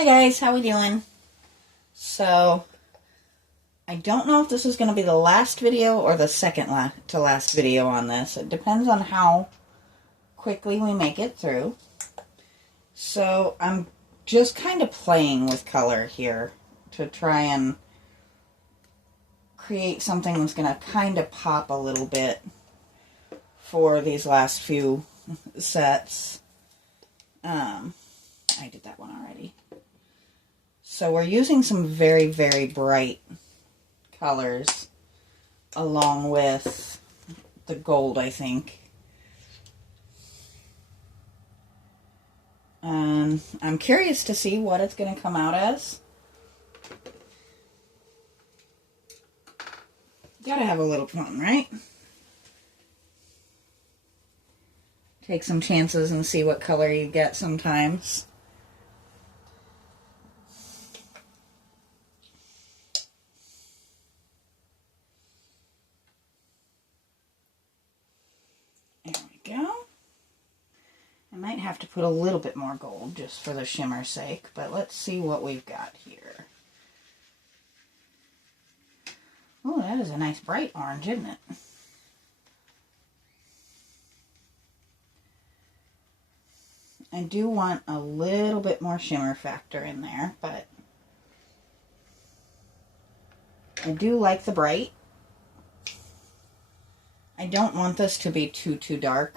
Hi guys, how we doing? So, I don't know if this is going to be the last video or the second to last video on this. It depends on how quickly we make it through. So, I'm just kind of playing with color here to try and create something that's going to kind of pop a little bit for these last few sets. I did that one already. So we're using some very, very bright colors along with the gold, I think. And I'm curious to see what it's going to come out as. Gotta have a little fun, right? Take some chances and see what color you get sometimes. There we go. I might have to put a little bit more gold just for the shimmer's sake, but let's see what we've got here. Oh, that is a nice bright orange, isn't it? I do want a little bit more shimmer factor in there, but I do like the bright. I don't want this to be too dark.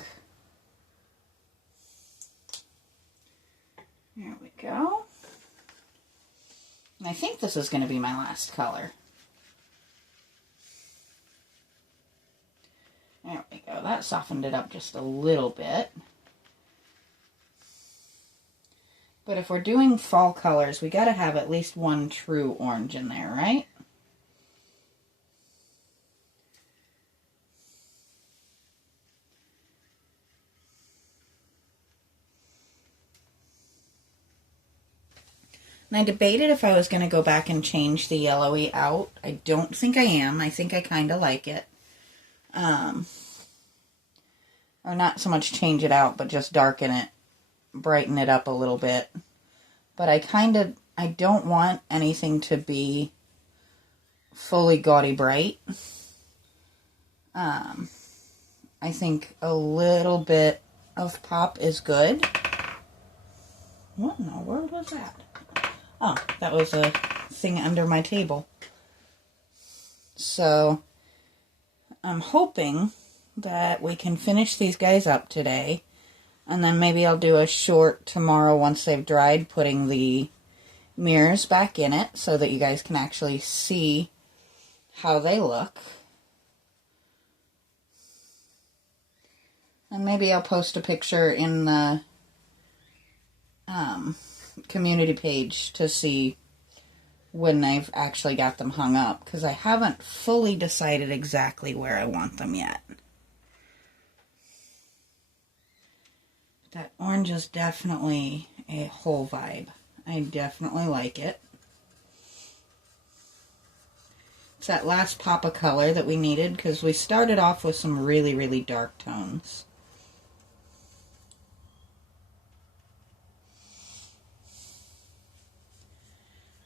There we go. And I think this is going to be my last color. There we go. That softened it up just a little bit. But if we're doing fall colors, we got to have at least one true orange in there, right? And I debated if I was going to go back and change the yellowy out. I don't think I am. I think I kind of like it. Or not so much change it out, but just darken it, brighten it up a little bit. But I don't want anything to be fully gaudy bright. I think a little bit of pop is good. What in the world was that? Oh, that was a thing under my table. So, I'm hoping that we can finish these guys up today. And then maybe I'll do a short tomorrow once they've dried, putting the mirrors back in it so that you guys can actually see how they look. And maybe I'll post a picture in the community page to see when I've actually got them hung up, because I haven't fully decided exactly where I want them yet. That orange is definitely a whole vibe. I definitely like it. It's that last pop of color that we needed, because we started off with some really, really dark tones.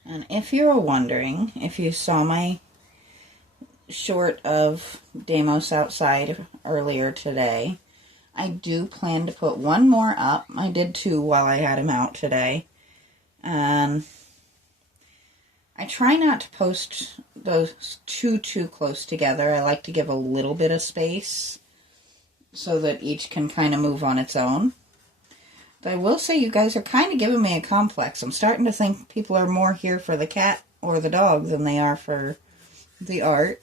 And if you were wondering, if you saw my short of Deimos outside earlier today, I do plan to put one more up. I did two while I had him out today. And I try not to post those too close together. I like to give a little bit of space so that each can kind of move on its own. But I will say you guys are kind of giving me a complex. I'm starting to think people are more here for the cat or the dog than they are for the art.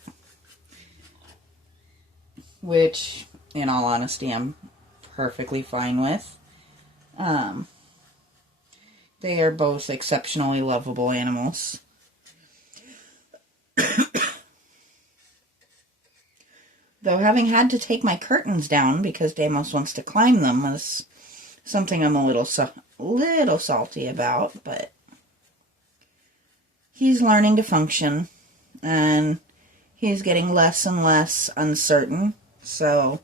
Which, in all honesty, I'm perfectly fine with. They are both exceptionally lovable animals. Though having had to take my curtains down because Deimos wants to climb them was something I'm a little salty about, but he's learning to function, and he's getting less and less uncertain, so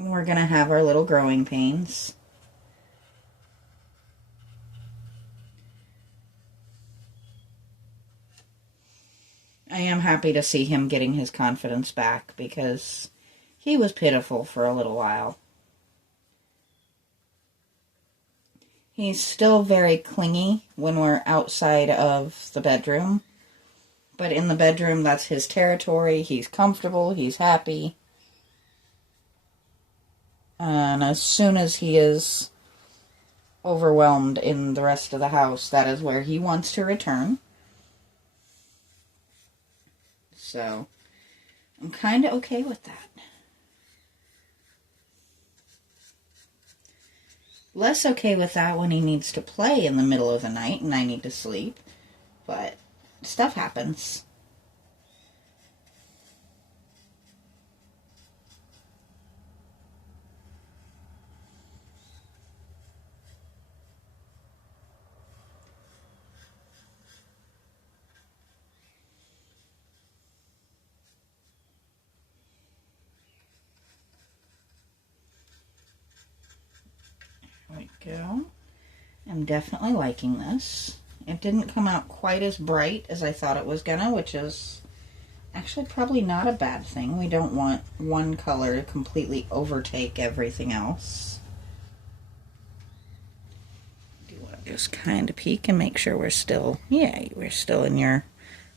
we're going to have our little growing pains. I am happy to see him getting his confidence back because he was pitiful for a little while. He's still very clingy when we're outside of the bedroom. But in the bedroom, that's his territory. He's comfortable. He's happy. And as soon as he is overwhelmed in the rest of the house, that is where he wants to return. So, I'm kind of okay with that. Less okay with that when he needs to play in the middle of the night and I need to sleep. But stuff happens. There we go. I'm definitely liking this. It didn't come out quite as bright as I thought it was gonna, which is actually probably not a bad thing. We don't want one color to completely overtake everything else. Do you want to just kind of peek and make sure we're still, yeah, we're still in your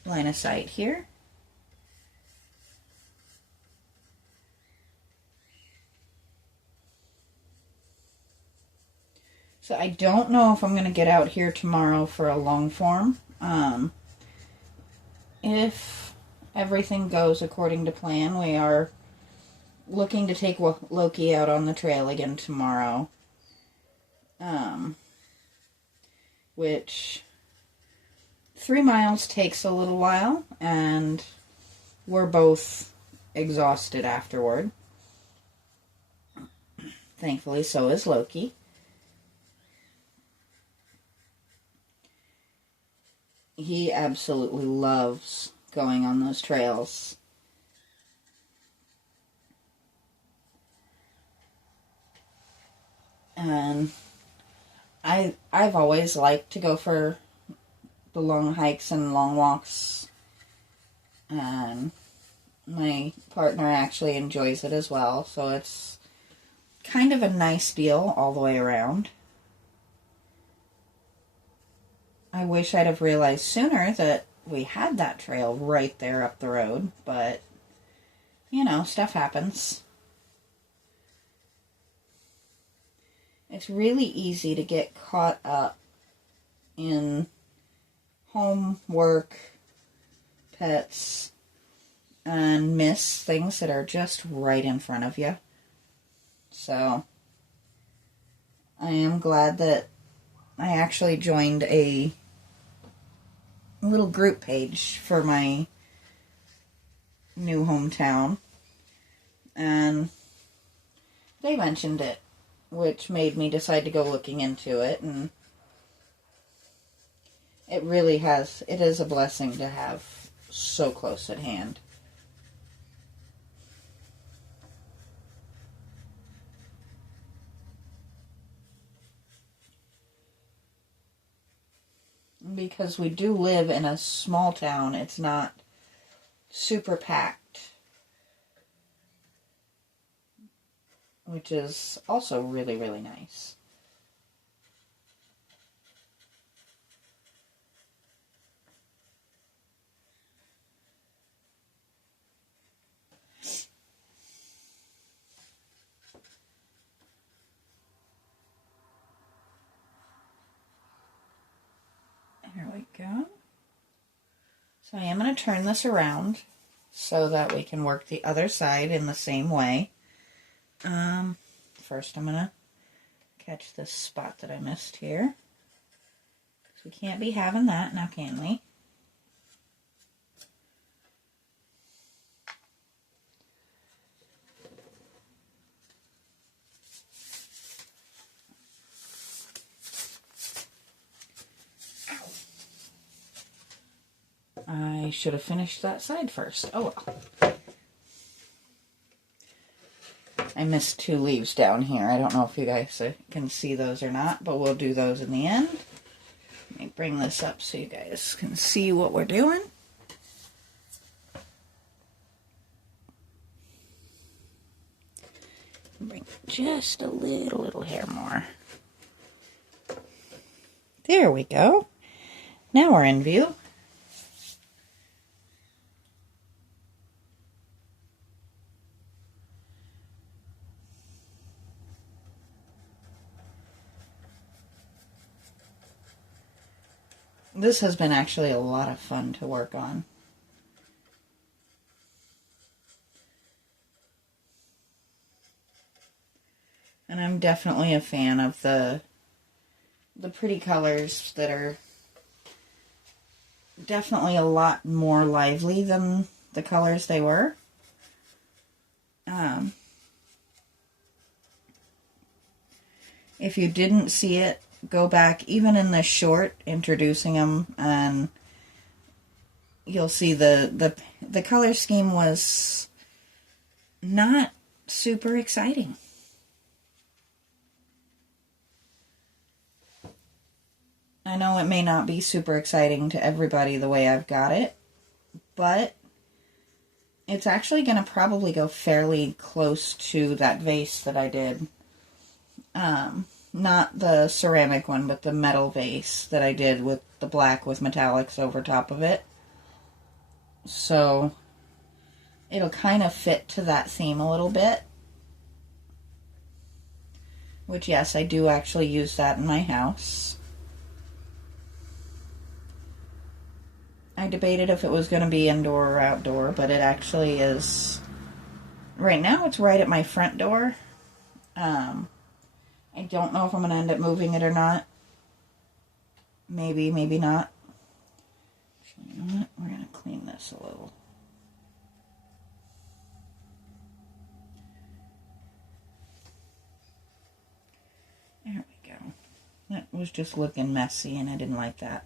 line of sight here. So I don't know if I'm going to get out here tomorrow for a long form. If everything goes according to plan, we are looking to take Loki out on the trail again tomorrow. Which 3 miles takes a little while, and we're both exhausted afterward. Thankfully, so is Loki. He absolutely loves going on those trails. And I've always liked to go for the long hikes and long walks. And my partner actually enjoys it as well, so it's kind of a nice deal all the way around. I wish I'd have realized sooner that we had that trail right there up the road, but, you know, stuff happens. It's really easy to get caught up in home, work, pets, and miss things that are just right in front of you. So, I am glad that I actually joined a little group page for my new hometown, and they mentioned it, which made me decide to go looking into it, and it is a blessing to have so close at hand. Because we do live in a small town, it's not super packed, which is also really, really nice. There we go. So I am going to turn this around so that we can work the other side in the same way. First I'm going to catch this spot that I missed here. Because we can't be having that now, can we? I should have finished that side first. Oh well. I missed 2 leaves down here. I don't know if you guys can see those or not, but we'll do those in the end. Let me bring this up so you guys can see what we're doing. just a little hair more. There we go. Now we're in view. This has been actually a lot of fun to work on. And I'm definitely a fan of the pretty colors that are definitely a lot more lively than the colors they were. If you didn't see it, go back even in the short introducing them, and you'll see the color scheme was not super exciting. I know it may not be super exciting to everybody the way I've got it, but it's actually going to probably go fairly close to that vase that I did. Not the ceramic one, but the metal vase that I did with the black with metallics over top of it. So it'll kind of fit to that theme a little bit. Which, yes, I do actually use that in my house. I debated if it was going to be indoor or outdoor, but it actually is. Right now it's right at my front door. I don't know if I'm going to end up moving it or not. Maybe, maybe not. Actually, you know what? We're going to clean this a little. There we go. That was just looking messy and I didn't like that.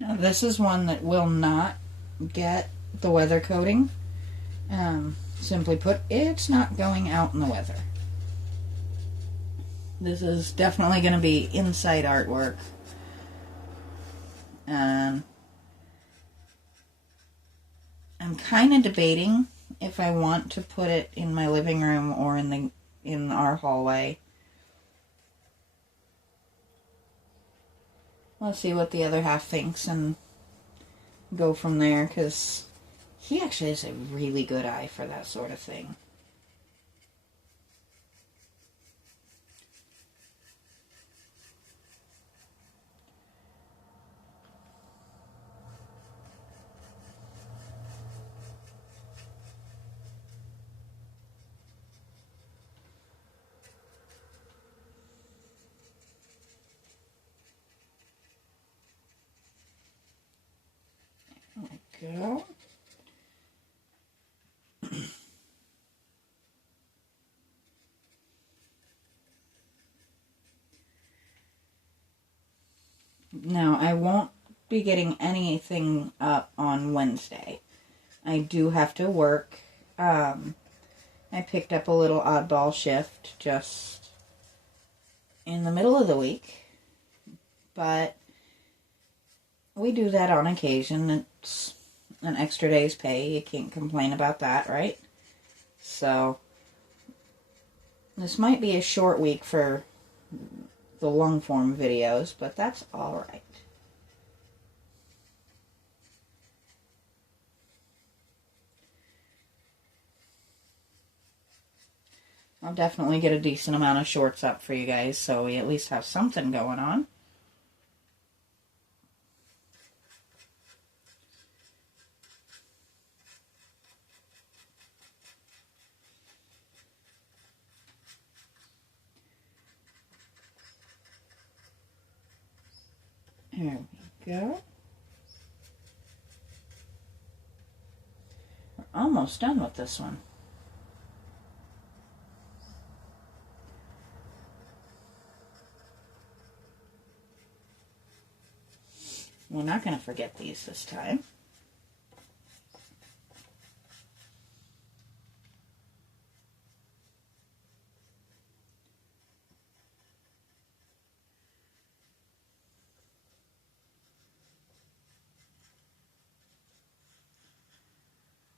Now this is one that will not get the weather coating. Simply put, it's not going out in the weather. This is definitely going to be inside artwork. And I'm kind of debating if I want to put it in my living room or in our hallway. Let's see what the other half thinks and go from there, because he actually has a really good eye for that sort of thing. There we go. Now, I won't be getting anything up on Wednesday. I do have to work. I picked up a little oddball shift just in the middle of the week. But we do that on occasion. It's an extra day's pay. You can't complain about that, right? So, this might be a short week for the long form videos, but that's alright. I'll definitely get a decent amount of shorts up for you guys, so we at least have something going on. There we go. We're almost done with this one. We're not going to forget these this time.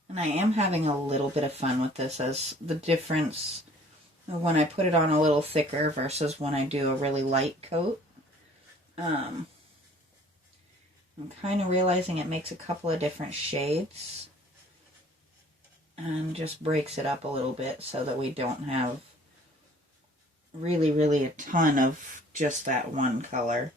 And I am having a little bit of fun with this, as the difference when I put it on a little thicker versus when I do a really light coat. I'm kind of realizing it makes a couple of different shades and just breaks it up a little bit so that we don't have really a ton of just that one color.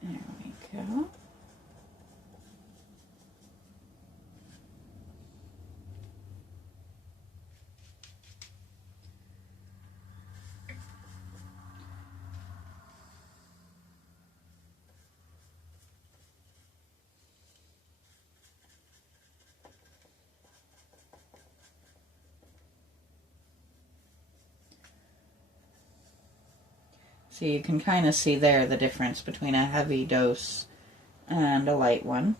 There we go. So you can kind of see there the difference between a heavy dose and a light one.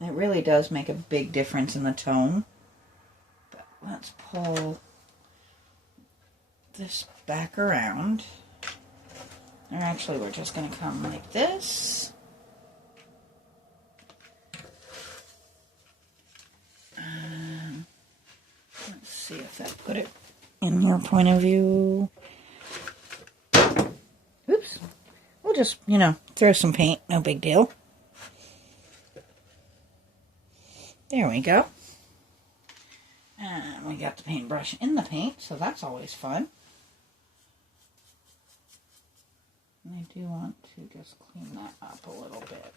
It really does make a big difference in the tone. But let's pull this back around. Or actually, we're just going to come like this. Let's see if that put it in your point of view. Oops. We'll just, throw some paint. No big deal. There we go. And we got the paintbrush in the paint, so that's always fun. And I do want to just clean that up a little bit.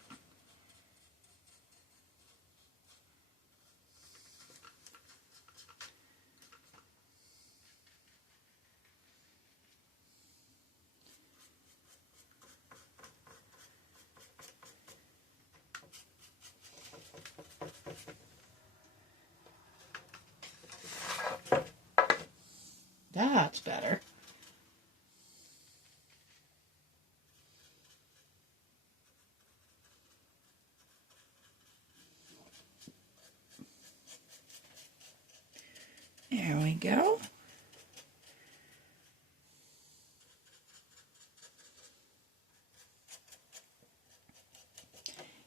That's better. There we go.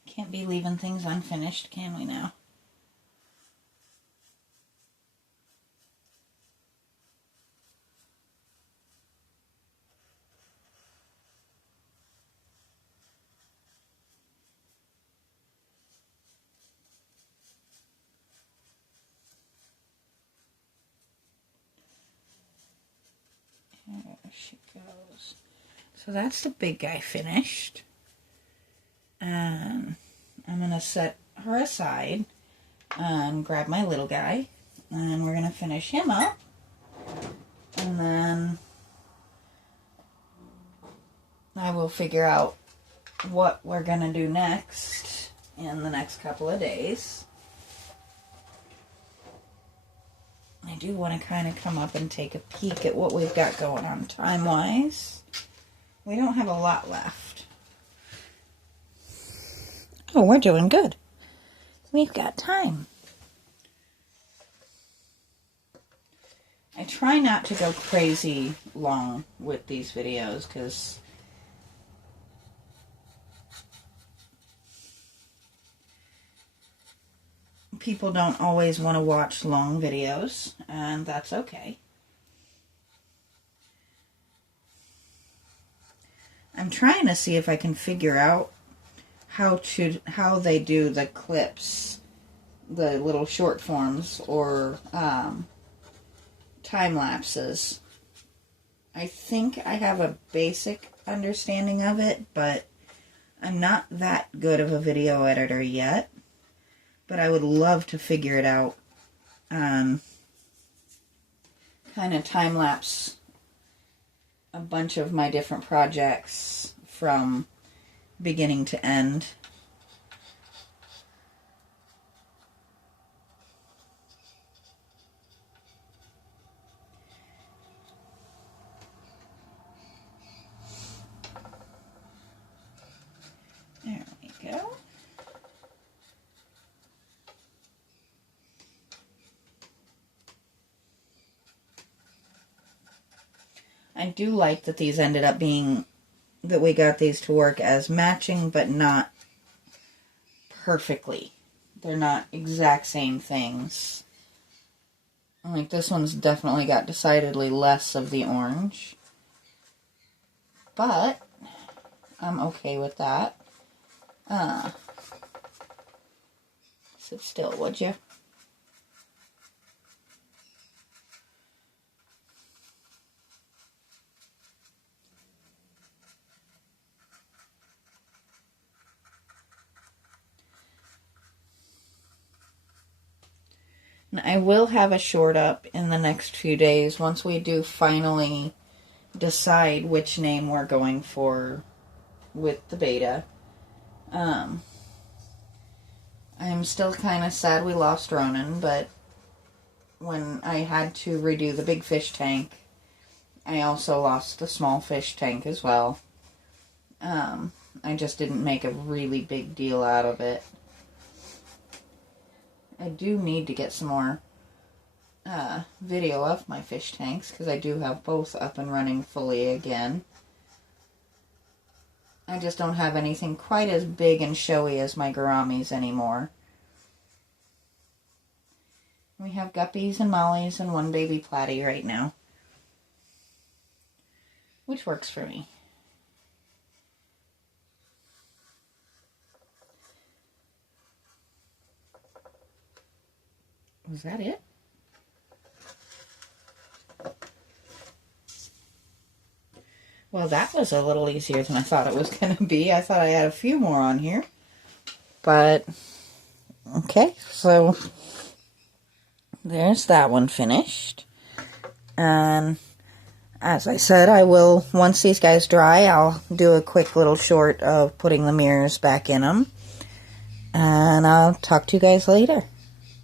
Can't be leaving things unfinished, can we now? There she goes. So that's the big guy finished. And I'm going to set her aside and grab my little guy. And we're going to finish him up. And then I will figure out what we're going to do next in the next couple of days. I do want to kind of come up and take a peek at what we've got going on time-wise. We don't have a lot left. Oh, we're doing good. We've got time. I try not to go crazy long with these videos because people don't always want to watch long videos, and that's okay. I'm trying to see if I can figure out how they do the clips, the little short forms or time lapses. I think I have a basic understanding of it, but I'm not that good of a video editor yet. But I would love to figure it out. Kind of time lapse a bunch of my different projects from beginning to end. I do like that these ended up being, that we got these to work as matching, but not perfectly. They're not exact same things. Like, this one's definitely got decidedly less of the orange. But I'm okay with that. Sit still, would you? And I will have a short up in the next few days once we do finally decide which name we're going for with the beta. I am still kind of sad we lost Ronan, but when I had to redo the big fish tank, I also lost the small fish tank as well. I just didn't make a really big deal out of it. I do need to get some more video of my fish tanks, because I do have both up and running fully again. I just don't have anything quite as big and showy as my gouramis anymore. We have guppies and mollies and one baby platy right now, which works for me. Was that it? Well, that was a little easier than I thought it was going to be. I thought I had a few more on here. But, okay, so there's that one finished. And as I said, I will, once these guys dry, I'll do a quick little short of putting the mirrors back in them. And I'll talk to you guys later.